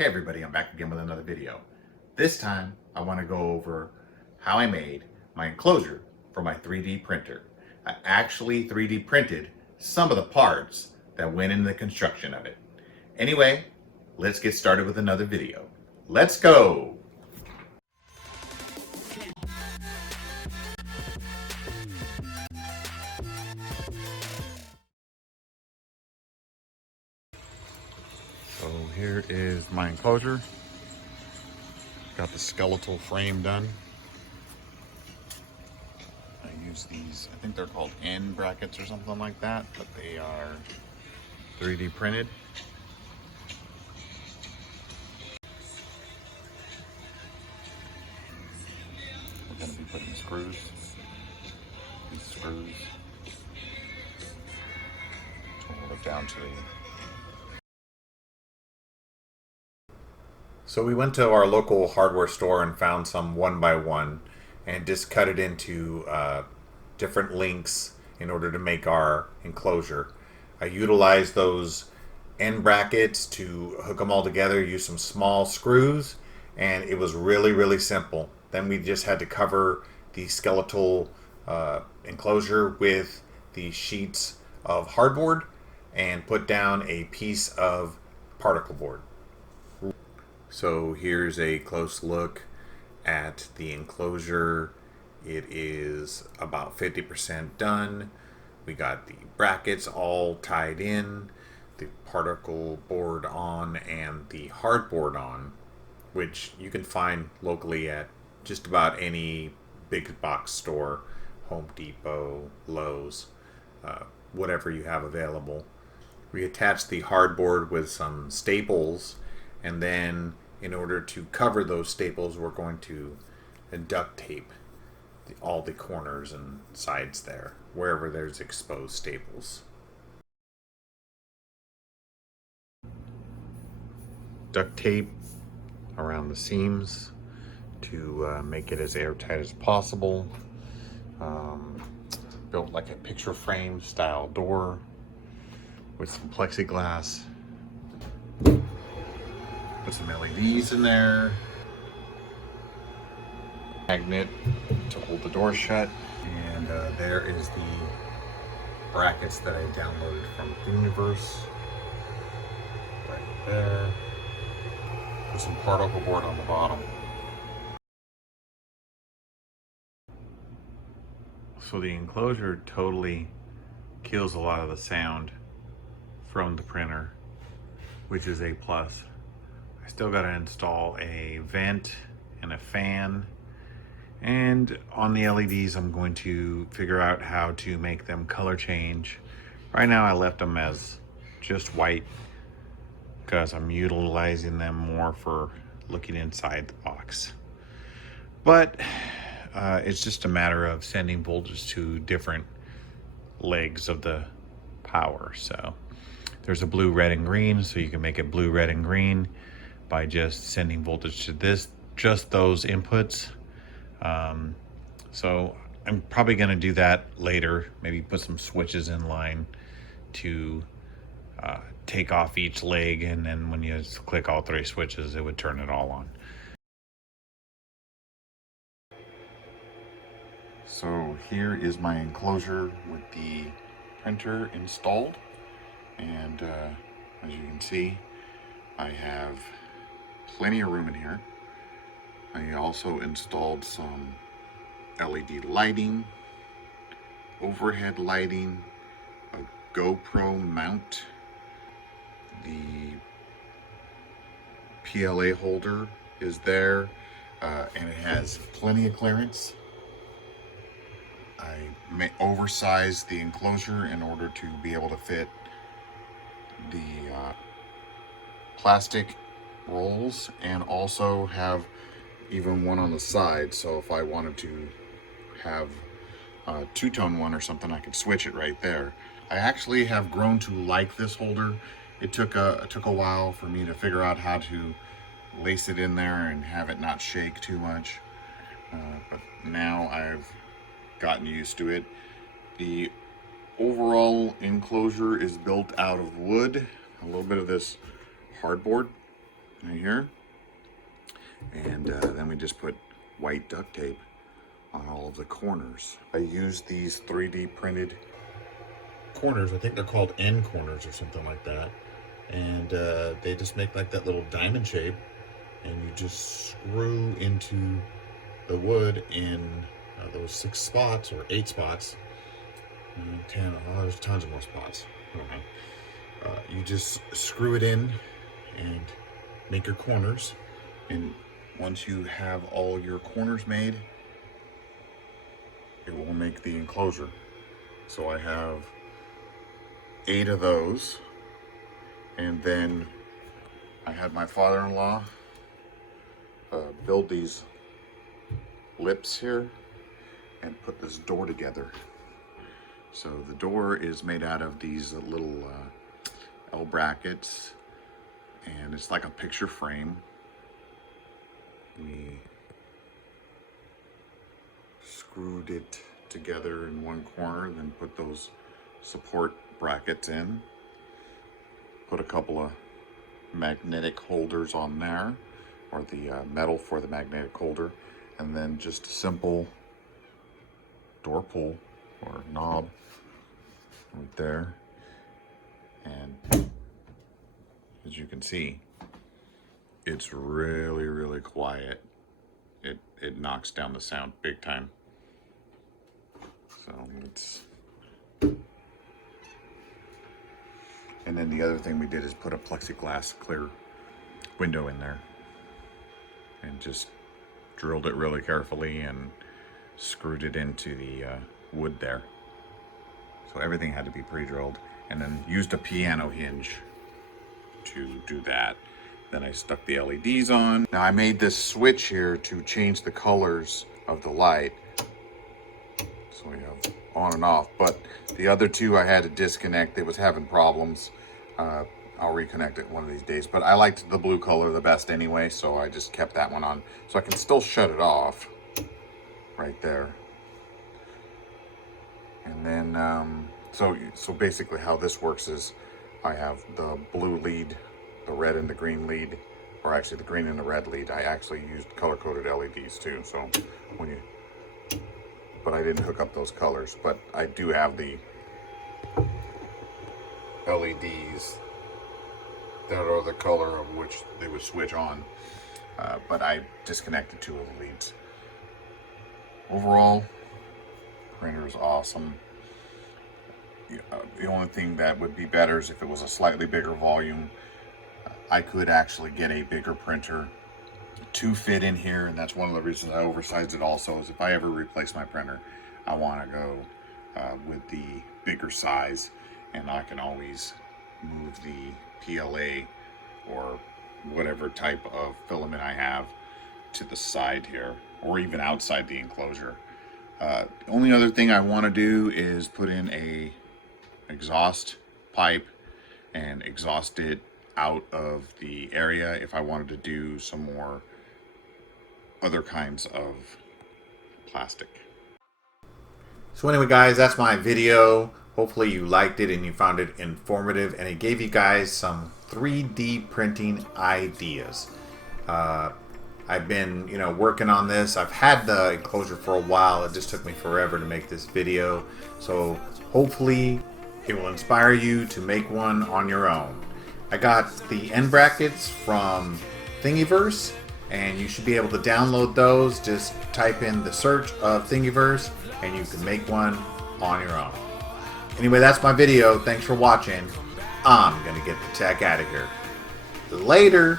Hey everybody, I'm back again with another video. This time I want to go over how I made my enclosure for my 3D printer. I actually 3D printed some of the parts that went into the construction of it. Anyway, let's get started with another video. Let's go! So here is my enclosure. Got the skeletal frame done. I use these, I think they're called end brackets or something like that, but they are 3D printed. We're going to be putting screws, these screws, to hold it down to the... So we went to our local hardware store and found some 1x1 and just cut it into different lengths in order to make our enclosure. I utilized those end brackets to hook them all together, use some small screws, and it was really simple. Then we just had to cover the skeletal enclosure with the sheets of hardboard and put down a piece of particle board. So here's a close look at the enclosure. It is about 50% done. We got the brackets all tied in, the particle board on, and the hardboard on, which you can find locally at just about any big box store, Home Depot, Lowe's, whatever you have available. We attached the hardboard with some staples, and then in order to cover those staples, we're going to duct tape all the corners and sides there, wherever there's exposed staples. Duct tape around the seams to make it as airtight as possible. Built like a picture frame style door with some plexiglass. Put some LEDs in there. Magnet to hold the door shut. And there is the brackets that I downloaded from Thingiverse. Right there. With some particle board on the bottom. So the enclosure totally kills a lot of the sound from the printer, which is a plus. I still got to install a vent and a fan, and on the LEDs I'm going to figure out how to make them color change. Right now I left them as just white because I'm utilizing them more for looking inside the box, but it's just a matter of sending voltage to different legs of the power. So there's a blue, red, and green, so you can make it blue, red, and green by just sending voltage to just those inputs. So I'm probably going to do that later, maybe put some switches in line to take off each leg, and then when you click all three switches, it would turn it all on. So here is my enclosure with the printer installed, and as you can see, I have plenty of room in here. I also installed some LED lighting, overhead lighting, a GoPro mount, the PLA holder is there, and it has plenty of clearance. I oversized the enclosure in order to be able to fit the plastic rolls, and also have even one on the side, so if I wanted to have a two-tone one or something, I could switch it right there. I actually have grown to like this holder. It took a while for me to figure out how to lace it in there and have it not shake too much, but now I've gotten used to it. The overall enclosure is built out of wood, a little bit of this hardboard, right here. And then we just put white duct tape on all of the corners. I used these 3D printed corners. I think they're called end corners or something like that. And they just make like that little diamond shape, and you just screw into the wood in those 6 spots or 8 spots. 10, oh, there's tons of more spots. I don't know. You just screw it in and make your corners. And once you have all your corners made, it will make the enclosure. So I have 8 of those. And then I had my father-in-law build these lips here and put this door together. So the door is made out of these little L brackets, and it's like a picture frame. We screwed it together in one corner, then put those support brackets in. Put a couple of magnetic holders on there, or the metal for the magnetic holder, and then just a simple door pull or knob right there. And as you can see, it's really, really quiet. It knocks down the sound big time. So it's... And then the other thing we did is put a plexiglass clear window in there and just drilled it really carefully and screwed it into the wood there. So everything had to be pre-drilled, and then used a piano hinge to do that. Then I stuck the LEDs on. Now I made this switch here to change the colors of the light. So we have on and off, but the other 2 I had to disconnect. It was having problems. I'll reconnect it one of these days, but I liked the blue color the best anyway, so I just kept that one on. So I can still shut it off right there. And then, so basically how this works is I have the blue lead, the red and the green lead, or actually the green and the red lead. I actually used color-coded LEDs too, so when you... But I didn't hook up those colors, but I do have the LEDs that are the color of which they would switch on, but I disconnected 2 of the leads. Overall, printer is awesome. The only thing that would be better is if it was a slightly bigger volume. I could actually get a bigger printer to fit in here, and that's one of the reasons I oversized it also, is if I ever replace my printer, I want to go with the bigger size, and I can always move the PLA or whatever type of filament I have to the side here, or even outside the enclosure. The only other thing I want to do is put in a exhaust pipe and exhaust it out of the area if I wanted to do some more other kinds of plastic. So anyway guys, that's my video. Hopefully you liked it and you found it informative, and it gave you guys some 3D printing ideas. I've been, working on this. I've had the enclosure for a while. It just took me forever to make this video. So hopefully it will inspire you to make one on your own. I got the end brackets from Thingiverse, and you should be able to download those. Just type in the search of Thingiverse and you can make one on your own. Anyway, that's my video. Thanks for watching. I'm gonna get the tech out of here. Later.